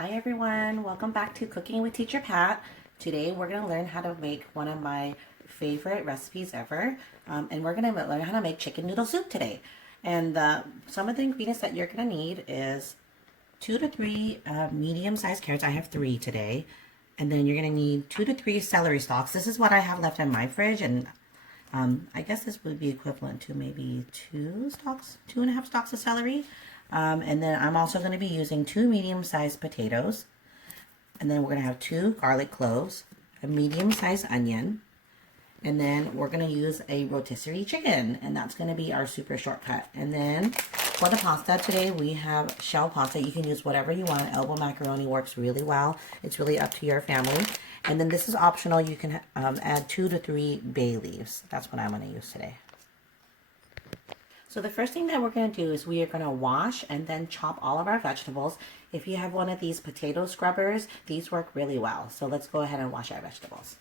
Hi everyone, welcome back to Cooking with Teacher Pat. Today we're going to learn how to make one of my favorite recipes ever, and we're going to learn how to make chicken noodle soup today. And some of the ingredients that you're going to need is 2 to 3 medium-sized carrots. I have 3 today. And then you're going to need 2 to 3 celery stalks. This is what I have left in my fridge, and I guess this would be equivalent to maybe 2.5 stalks of celery. And then I'm also going to be using 2 medium-sized potatoes. And then we're going to have 2 garlic cloves, a medium-sized onion, and then we're going to use a rotisserie chicken, and that's going to be our super shortcut. And then for the pasta today, we have shell pasta. You can use whatever you want. Elbow macaroni works really well. It's really up to your family. And then this is optional. You can add 2 to 3 bay leaves. That's what I'm going to use today. So the first thing that we're going to do is we are going to wash and then chop all of our vegetables. If you have one of these potato scrubbers, these work really well. So let's go ahead and wash our vegetables.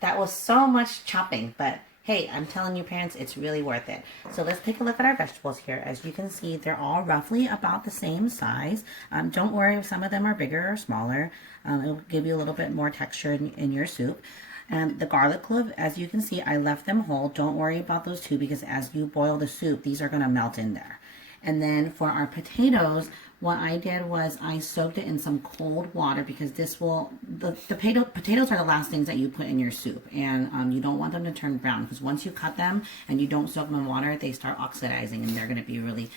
That was so much chopping, but hey, I'm telling you parents, it's really worth it. So let's take a look at our vegetables here. As you can see, they're all roughly about the same size. Don't worry if some of them are bigger or smaller. It'll give you a little bit more texture in your soup. And the garlic clove, as you can see, I left them whole. Don't worry about those two because as you boil the soup, these are going to melt in there. And then for our potatoes, what I did was I soaked it in some cold water because this will, the potatoes are the last things that you put in your soup. And you don't want them to turn brown because once you cut them and you don't soak them in water, they start oxidizing and they're going to be really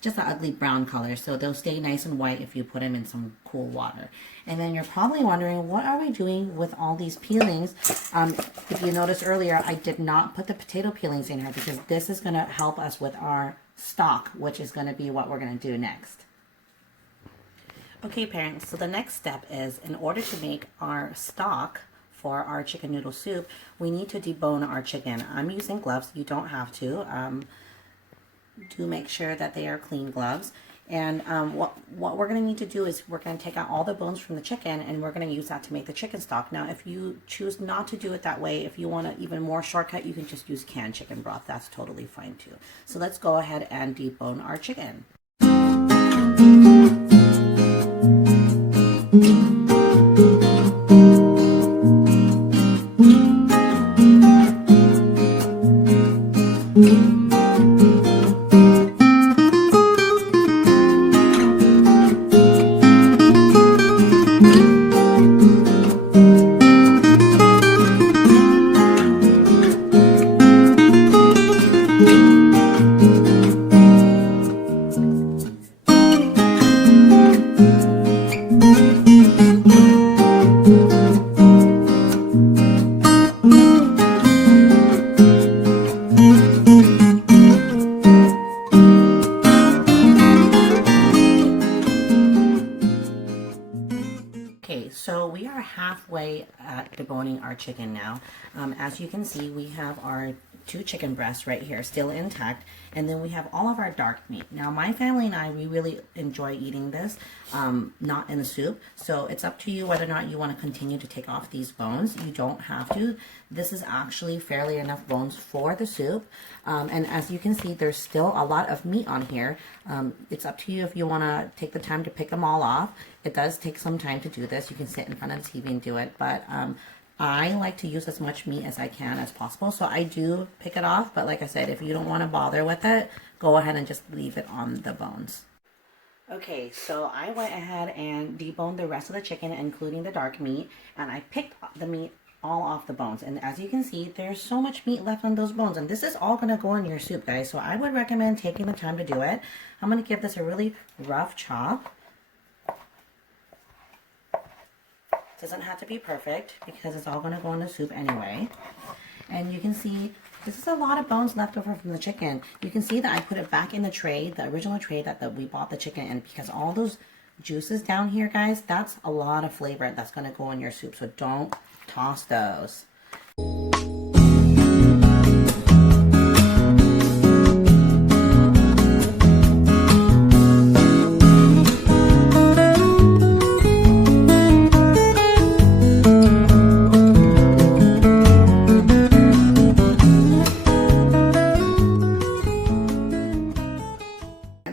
just an ugly brown color. So they'll stay nice and white if you put them in some cool water. And then you're probably wondering, what are we doing with all these peelings? If you noticed earlier, I did not put the potato peelings in here because this is going to help us with our stock, which is going to be what we're going to do next. Okay parents, so the next step is in order to make our stock for our chicken noodle soup, we need to debone our chicken. I'm using gloves. You don't have to. Do make sure that they are clean gloves. And what we're going to need to do is we're going to take out all the bones from the chicken and we're going to use that to make the chicken stock. Now, if you choose not to do it that way, if you want an even more shortcut, you can just use canned chicken broth. That's totally fine too. So let's go ahead and debone our chicken. at deboning our chicken now. As you can see, we have our 2 chicken breasts right here still intact, and then we have all of our dark meat. Now my family and I, we really enjoy eating this, not in a soup, so it's up to you whether or not you want to continue to take off these bones. You don't have to. This is actually fairly enough bones for the soup, and as you can see, there's still a lot of meat on here. It's up to you if you want to take the time to pick them all off. It does take some time to do this. You can sit in front of the TV and do it, but I like to use as much meat as I can as possible, so I do pick it off. But like I said, if you don't want to bother with it, go ahead and just leave it on the bones. Okay, so I went ahead and deboned the rest of the chicken, including the dark meat, and I picked the meat all off the bones. And as you can see, there's so much meat left on those bones, and this is all going to go in your soup, guys, so I would recommend taking the time to do it. I'm going to give this a really rough chop. Doesn't have to be perfect because it's all going to go in the soup anyway. And you can see this is a lot of bones left over from the chicken. You can see that I put it back in the tray, the original tray that we bought the chicken in, because all those juices down here, guys, that's a lot of flavor that's going to go in your soup, so don't toss those.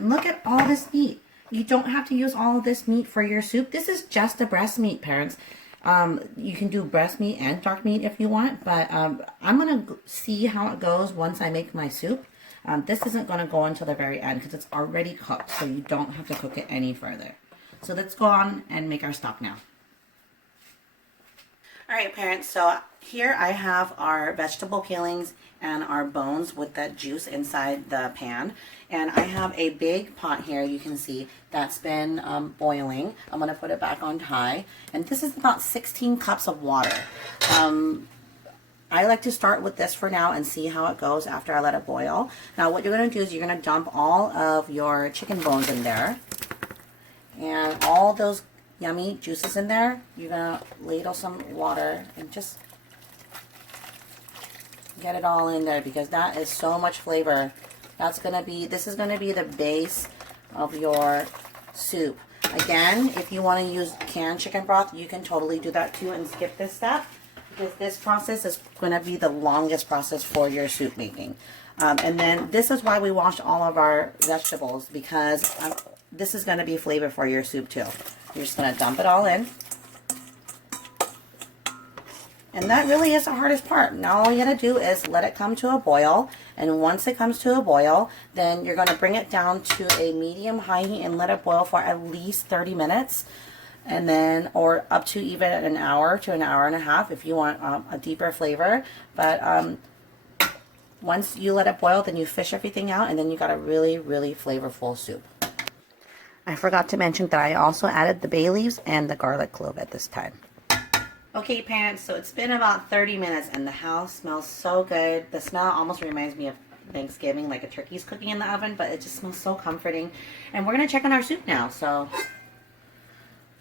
Look at all this meat. You don't have to use all of this meat for your soup. This is just the breast meat, parents. You can do breast meat and dark meat if you want, but I'm going to see how it goes once I make my soup. This isn't going to go until the very end because it's already cooked, so you don't have to cook it any further. So let's go on and make our stock now. Alright parents, so here I have our vegetable peelings and our bones with that juice inside the pan. And I have a big pot here, you can see, that's been boiling. I'm going to put it back on high. And this is about 16 cups of water. I like to start with this for now and see how it goes after I let it boil. Now what you're going to do is you're going to dump all of your chicken bones in there. And all those yummy juices in there. You're going to ladle some water and just get it all in there because that is so much flavor. This is going to be the base of your soup. Again, if you want to use canned chicken broth, you can totally do that too and skip this step because this process is going to be the longest process for your soup making. And then this is why we wash all of our vegetables, because this is going to be flavor for your soup too. You're just going to dump it all in. And that really is the hardest part. Now all you gotta do is let it come to a boil. And once it comes to a boil, then you're gonna bring it down to a medium-high heat and let it boil for at least 30 minutes. And then, or up to even an hour to an hour and a half if you want a deeper flavor. But once you let it boil, then you fish everything out and then you got a really, really flavorful soup. I forgot to mention that I also added the bay leaves and the garlic clove at this time. Okay parents, so it's been about 30 minutes and the house smells so good. The smell almost reminds me of Thanksgiving, like a turkey's cooking in the oven, but it just smells so comforting. And we're going to check on our soup now, so.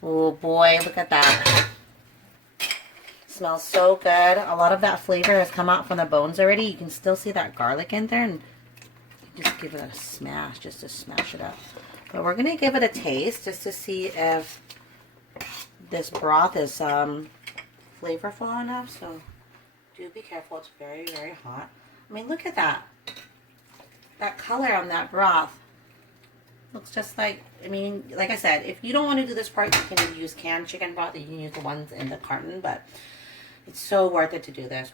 Oh boy, look at that. Smells so good. A lot of that flavor has come out from the bones already. You can still see that garlic in there, and just give it a smash, just to smash it up. But we're going to give it a taste just to see if this broth is flavorful enough. So do be careful. It's very, very hot. I mean, look at that. That color on that broth looks just like, I mean, like I said, if you don't want to do this part, you can use canned chicken broth. You can use the ones in the carton, but it's so worth it to do this.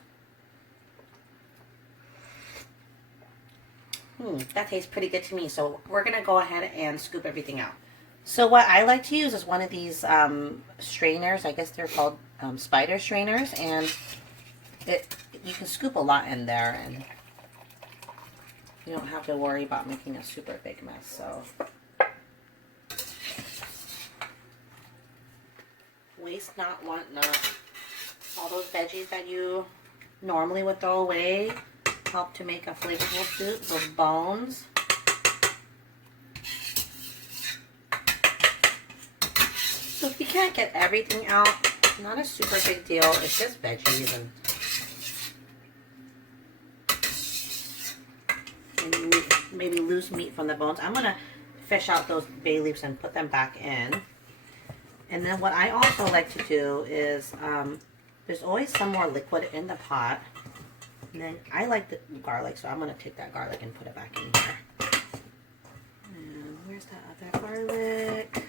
That tastes pretty good to me. So we're going to go ahead and scoop everything out. So what I like to use is one of these strainers. I guess they're called spider strainers. And you can scoop a lot in there. And you don't have to worry about making a super big mess. So waste not, want not. All those veggies that you normally would throw away help to make a flavorful soup. Those bones. So if you can't get everything out, Not a super big deal. It's just veggies and maybe loose meat from the bones. I'm gonna fish out those bay leaves and put them back in. And then what I also like to do is, there's always some more liquid in the pot. And then I like the garlic, so I'm gonna take that garlic and put it back in here. And where's that other garlic?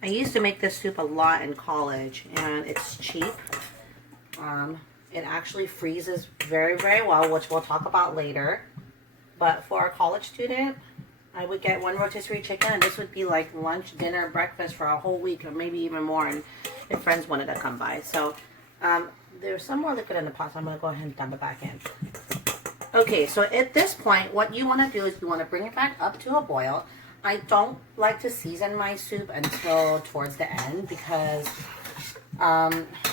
I used to make this soup a lot in college, and it's cheap. It actually freezes very, very well, which we'll talk about later. But for a college student, I would get 1 rotisserie chicken, and this would be like lunch, dinner, breakfast for a whole week, or maybe even more, and if friends wanted to come by. So there's some more liquid in the pot, so I'm going to go ahead and dump it back in. Okay, so at this point, what you want to do is you want to bring it back up to a boil. I don't like to season my soup until towards the end because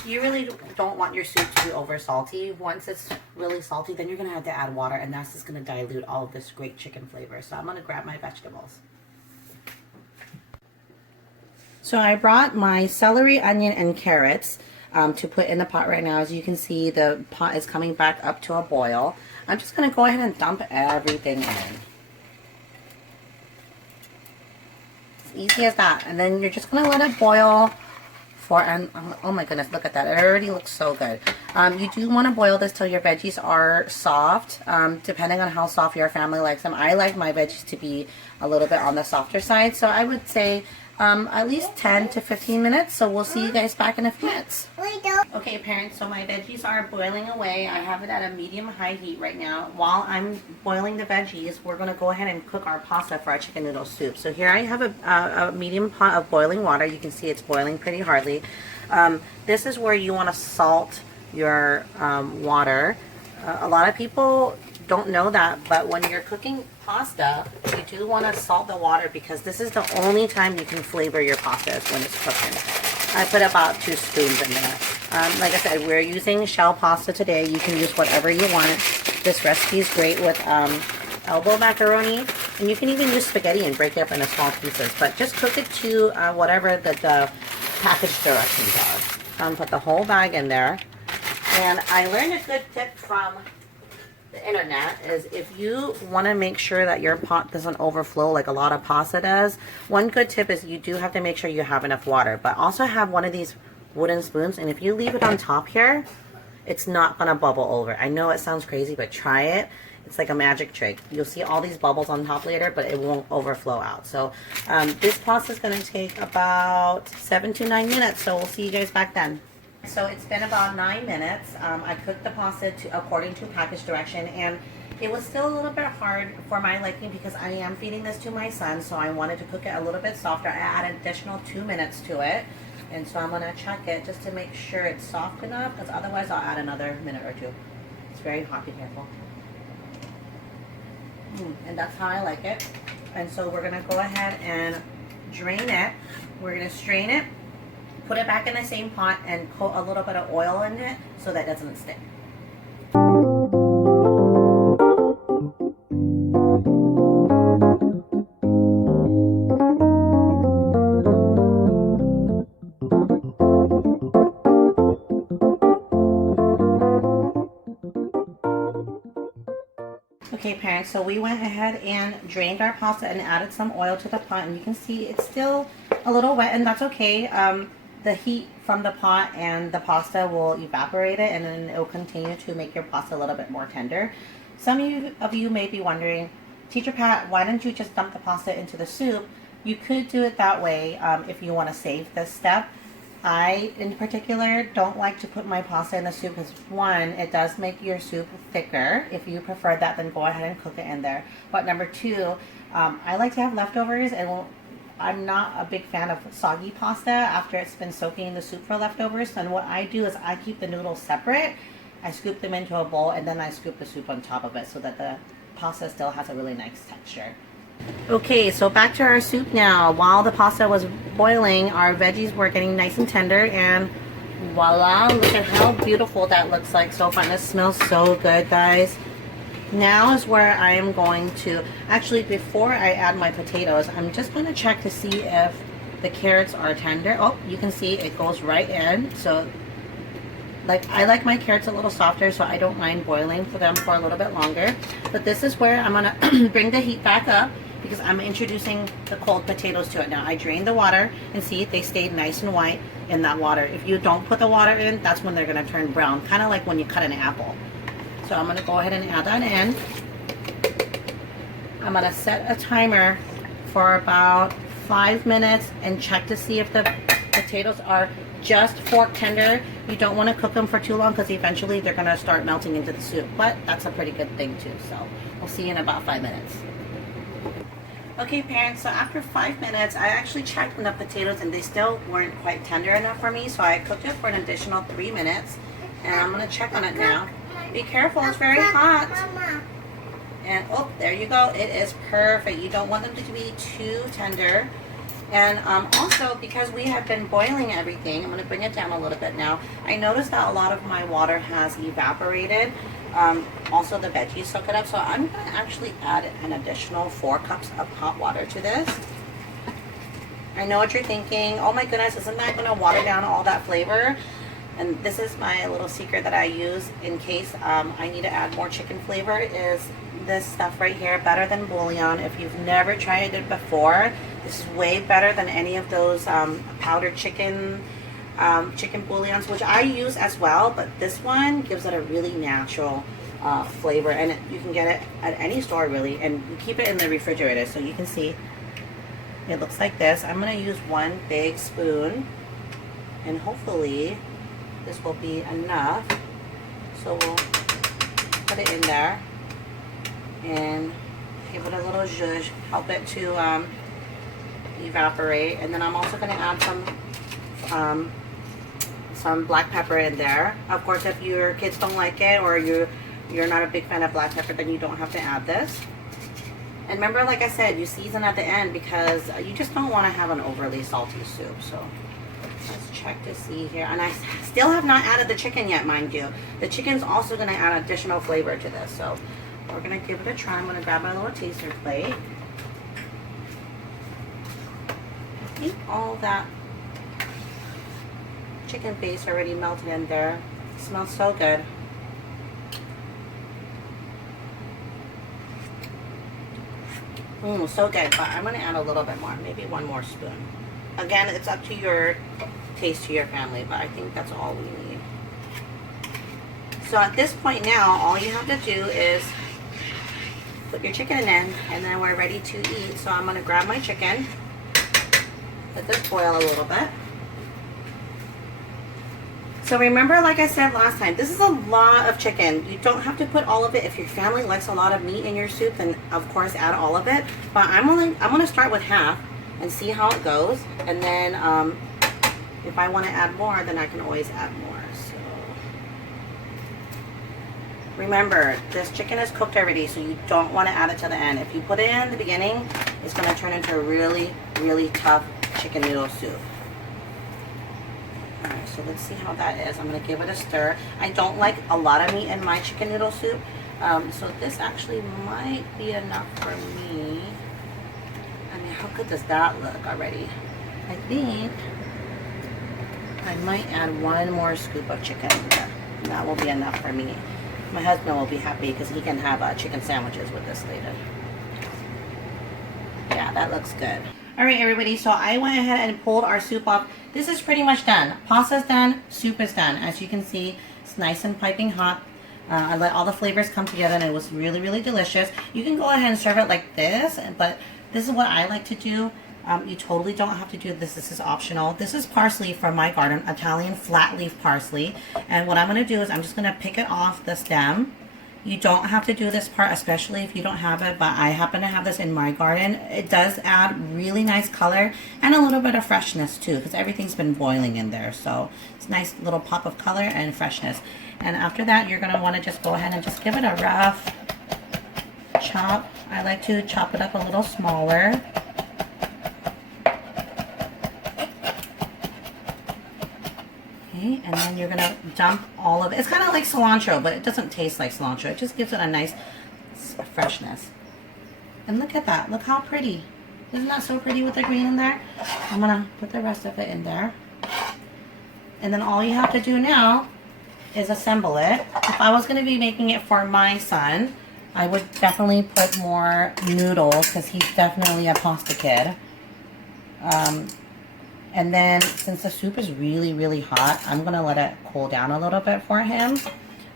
you really don't want your soup to be over salty. Once it's really salty, then you're going to have to add water, and that's just going to dilute all of this great chicken flavor. So I'm going to grab my vegetables. So I brought my celery, onion, and carrots to put in the pot right now. As you can see, the pot is coming back up to a boil. I'm just going to go ahead and dump everything in. Easy as that. And then you're just going to let it boil for, and oh my goodness, look at that. It already looks so good. You do want to boil this till your veggies are soft, depending on how soft your family likes them. I like my veggies to be a little bit on the softer side, so I would say at least 10 to 15 minutes. So we'll see you guys back in a few minutes. Okay, parents, so my veggies are boiling away. I have it at a medium-high heat right now. While I'm boiling the veggies, we're going to go ahead and cook our pasta for our chicken noodle soup. So here I have a medium pot of boiling water. You can see it's boiling pretty hardly. This is where you want to salt your water. A lot of people don't know that, but when you're cooking pasta, you do want to salt the water because this is the only time you can flavor your pasta is when it's cooking. I put about 2 spoons in there. Like I said, we're using shell pasta today. You can use whatever you want. This recipe is great with elbow macaroni, and you can even use spaghetti and break it up into small pieces, but just cook it to whatever the package directions are. Put the whole bag in there. And I learned a good tip from the internet is if you want to make sure that your pot doesn't overflow like a lot of pasta does, one good tip is you do have to make sure you have enough water, but also have one of these wooden spoons, and if you leave it on top here, it's not going to bubble over. I know it sounds crazy, but try it. It's like a magic trick. You'll see all these bubbles on top later, but it won't overflow out. So this pasta is going to take about 7 to 9 minutes, so we'll see you guys back then. So it's been about 9 minutes. I cooked the pasta according to package direction, and it was still a little bit hard for my liking because I am feeding this to my son, so I wanted to cook it a little bit softer. I added an additional 2 minutes to it, and so I'm going to check it just to make sure it's soft enough, because otherwise I'll add another minute or 2. It's very hot, be careful. And that's how I like it. And so we're going to go ahead and drain it. We're going to strain it, put it back in the same pot, and coat a little bit of oil in it so that it doesn't stick. Okay, parents, so we went ahead and drained our pasta and added some oil to the pot, and you can see it's still a little wet, and that's okay. The heat from the pot and the pasta will evaporate it, and then it will continue to make your pasta a little bit more tender. Some of you may be wondering, Teacher Pat, why didn't you just dump the pasta into the soup? You could do it that way if you want to save this step. I, in particular, don't like to put my pasta in the soup because, one, it does make your soup thicker. If you prefer that, then go ahead and cook it in there. But number 2, I like to have leftovers, and I'm not a big fan of soggy pasta after it's been soaking in the soup for leftovers. And what I do is I keep the noodles separate. I scoop them into a bowl, and then I scoop the soup on top of it so that the pasta still has a really nice texture. Okay, so back to our soup now. While the pasta was boiling, our veggies were getting nice and tender, and voila, look at how beautiful that looks like so far. This smells so good, guys. Now is where I am going to, actually before I add my potatoes, I'm just going to check to see if The carrots are tender. Oh, you can see it goes right in. So like I like my carrots a little softer, so I don't mind boiling for them for a little bit longer. But this is where I'm gonna bring the heat back up because I'm introducing the cold potatoes to it. Now I drained the water and see they stayed nice and white in that water. If you don't put the water in, that's when they're gonna turn brown, kind of like when you cut an apple. So I'm gonna go ahead and add that in. I'm gonna set a timer for about 5 minutes and check to see if the potatoes are just fork tender. You don't want to cook them for too long because eventually they're going to start melting into the soup, but that's a pretty good thing too. So we'll see you in about 5 minutes. Okay parents, so after 5 minutes I actually checked on the potatoes and they still weren't quite tender enough for me, so I cooked it for an additional 3 minutes and I'm going to check on it now. Be careful, it's very hot. And oh, there you go, it is perfect. You don't want them to be too tender. And also, because we have been boiling everything, I'm going to bring it down a little bit now. I noticed that a lot of my water has evaporated. Also, the veggies soak it up. So I'm going to actually add an additional 4 cups of hot water to this. I know what you're thinking. Oh my goodness, isn't that going to water down all that flavor? And this is my little secret that I use in case I need to add more chicken flavor, is this stuff right here, Better Than Bouillon. If you've never tried it before, this is way better than any of those powdered chicken bouillons, which I use as well, but this one gives it a really natural flavor, and you can get it at any store really, and you keep it in the refrigerator. So you can see it looks like this. I'm going to use 1 big spoon, and hopefully this will be enough. So we'll put it in there and give it a little zhuzh, help it to evaporate. And then I'm also going to add some black pepper in there. Of course, if your kids don't like it or you're not a big fan of black pepper, then you don't have to add this. And remember, like I said, you season at the end because you just don't want to have an overly salty soup. So let's check to see here. And I still have not added the chicken yet, mind you. The chicken's also going to add additional flavor to this. So we're going to give it a try. I'm going to grab my little taster plate. I think all that chicken base already melted in there. It smells so good. So good, but I'm going to add a little bit more, maybe 1 more spoon. Again, it's up to your taste, to your family, but I think that's all we need. So at this point now, all you have to do is put your chicken in, and then we're ready to eat. So I'm going to grab my chicken, let this boil a little bit. So remember, like I said last time, this is a lot of chicken. You don't have to put all of it. If your family likes a lot of meat in your soup, then of course add all of it. But I'm going to start with half and see how it goes. And then if I want to add more, then I can always add more. So remember, this chicken is cooked already, so you don't want to add it to the end. If you put it in the beginning, it's going to turn into a really, really tough chicken noodle soup. Alright, so let's see how that is. I'm going to give it a stir. I don't like a lot of meat in my chicken noodle soup, so this actually might be enough for me. I mean, how good does that look already? I think I might add 1 more scoop of chicken in there. And that will be enough for me. My husband will be happy because he can have chicken sandwiches with this later. Yeah, that looks good. Alright everybody, so I went ahead and pulled our soup off. This is pretty much done. Pasta's done, soup is done. As you can see, it's nice and piping hot. I let all the flavors come together and it was really, really delicious. You can go ahead and serve it like this, but this is what I like to do. You totally don't have to do this. This is optional. This is parsley from my garden, Italian flat leaf parsley. And what I'm going to do is I'm just going to pick it off the stem. You don't have to do this part, especially if you don't have it, but I happen to have this in my garden. It does add really nice color and a little bit of freshness too, because everything's been boiling in there. So it's a nice little pop of color and freshness. And after that, you're going to want to just go ahead and just give it a rough chop. I like to chop it up a little smaller. And then you're going to dump all of it. It's kind of like cilantro, but it doesn't taste like cilantro. It just gives it a nice freshness. And look at that. Look how pretty. Isn't that so pretty with the green in there? I'm gonna put the rest of it in there. And then all you have to do now is assemble it. If I was gonna be making it for my son, I would definitely put more noodles because he's definitely a pasta kid. And then since the soup is really, really hot, I'm gonna let it cool down a little bit for him.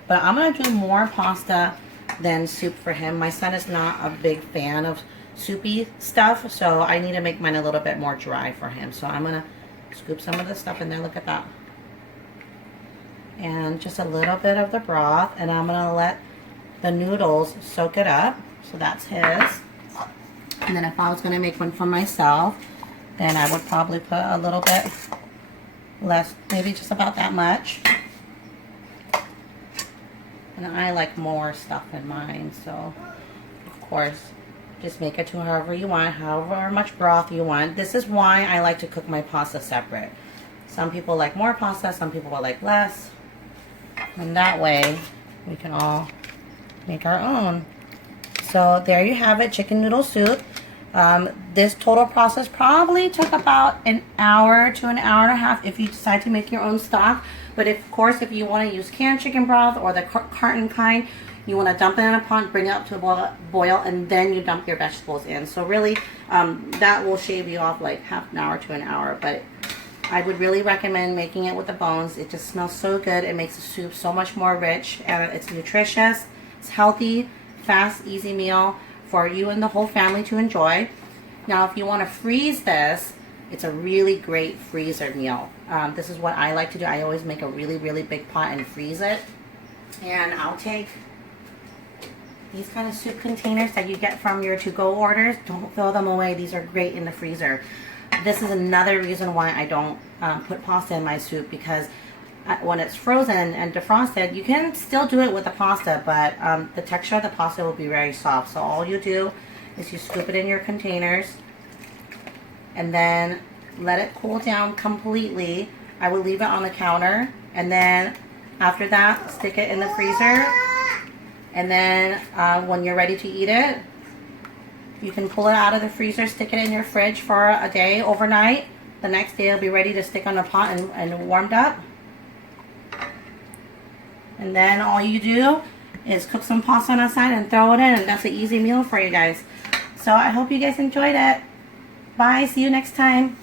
But I'm gonna do more pasta than soup for him. My son is not a big fan of soupy stuff, so I need to make mine a little bit more dry for him. So I'm gonna scoop some of the stuff in there. Look at that. And just a little bit of the broth, and I'm gonna let the noodles soak it up. So that's his. And then if I was gonna make one for myself, then I would probably put a little bit less, maybe just about that much. And I like more stuff in mine, so of course, just make it to however you want, however much broth you want. This is why I like to cook my pasta separate. Some people like more pasta, some people will like less. And that way, we can all make our own. So there you have it, chicken noodle soup. This total process probably took about an hour to an hour and a half if you decide to make your own stock. But of course, if you want to use canned chicken broth or the carton kind, you want to dump it in a pot, bring it up to a boil, and then you dump your vegetables in. So really, that will shave you off like half an hour to an hour. But I would really recommend making it with the bones. It just smells so good. It makes the soup so much more rich, and it's nutritious. It's healthy, fast, easy meal for you and the whole family to enjoy. Now, if you want to freeze this, it's a really great freezer meal. This is what I like to do. I always make a really, really big pot and freeze it. And I'll take these kind of soup containers that you get from your to-go orders. Don't throw them away. These are great in the freezer. This is another reason why I don't put pasta in my soup, because when it's frozen and defrosted, you can still do it with the pasta, but the texture of the pasta will be very soft. So all you do is you scoop it in your containers and then let it cool down completely. I will leave it on the counter, and then after that, stick it in the freezer. And then when you're ready to eat it, you can pull it out of the freezer, stick it in your fridge for a day overnight. The next day it'll be ready to stick on a pot and warmed up. And then all you do is cook some pasta on the side and throw it in, and that's an easy meal for you guys. So I hope you guys enjoyed it. Bye, see you next time.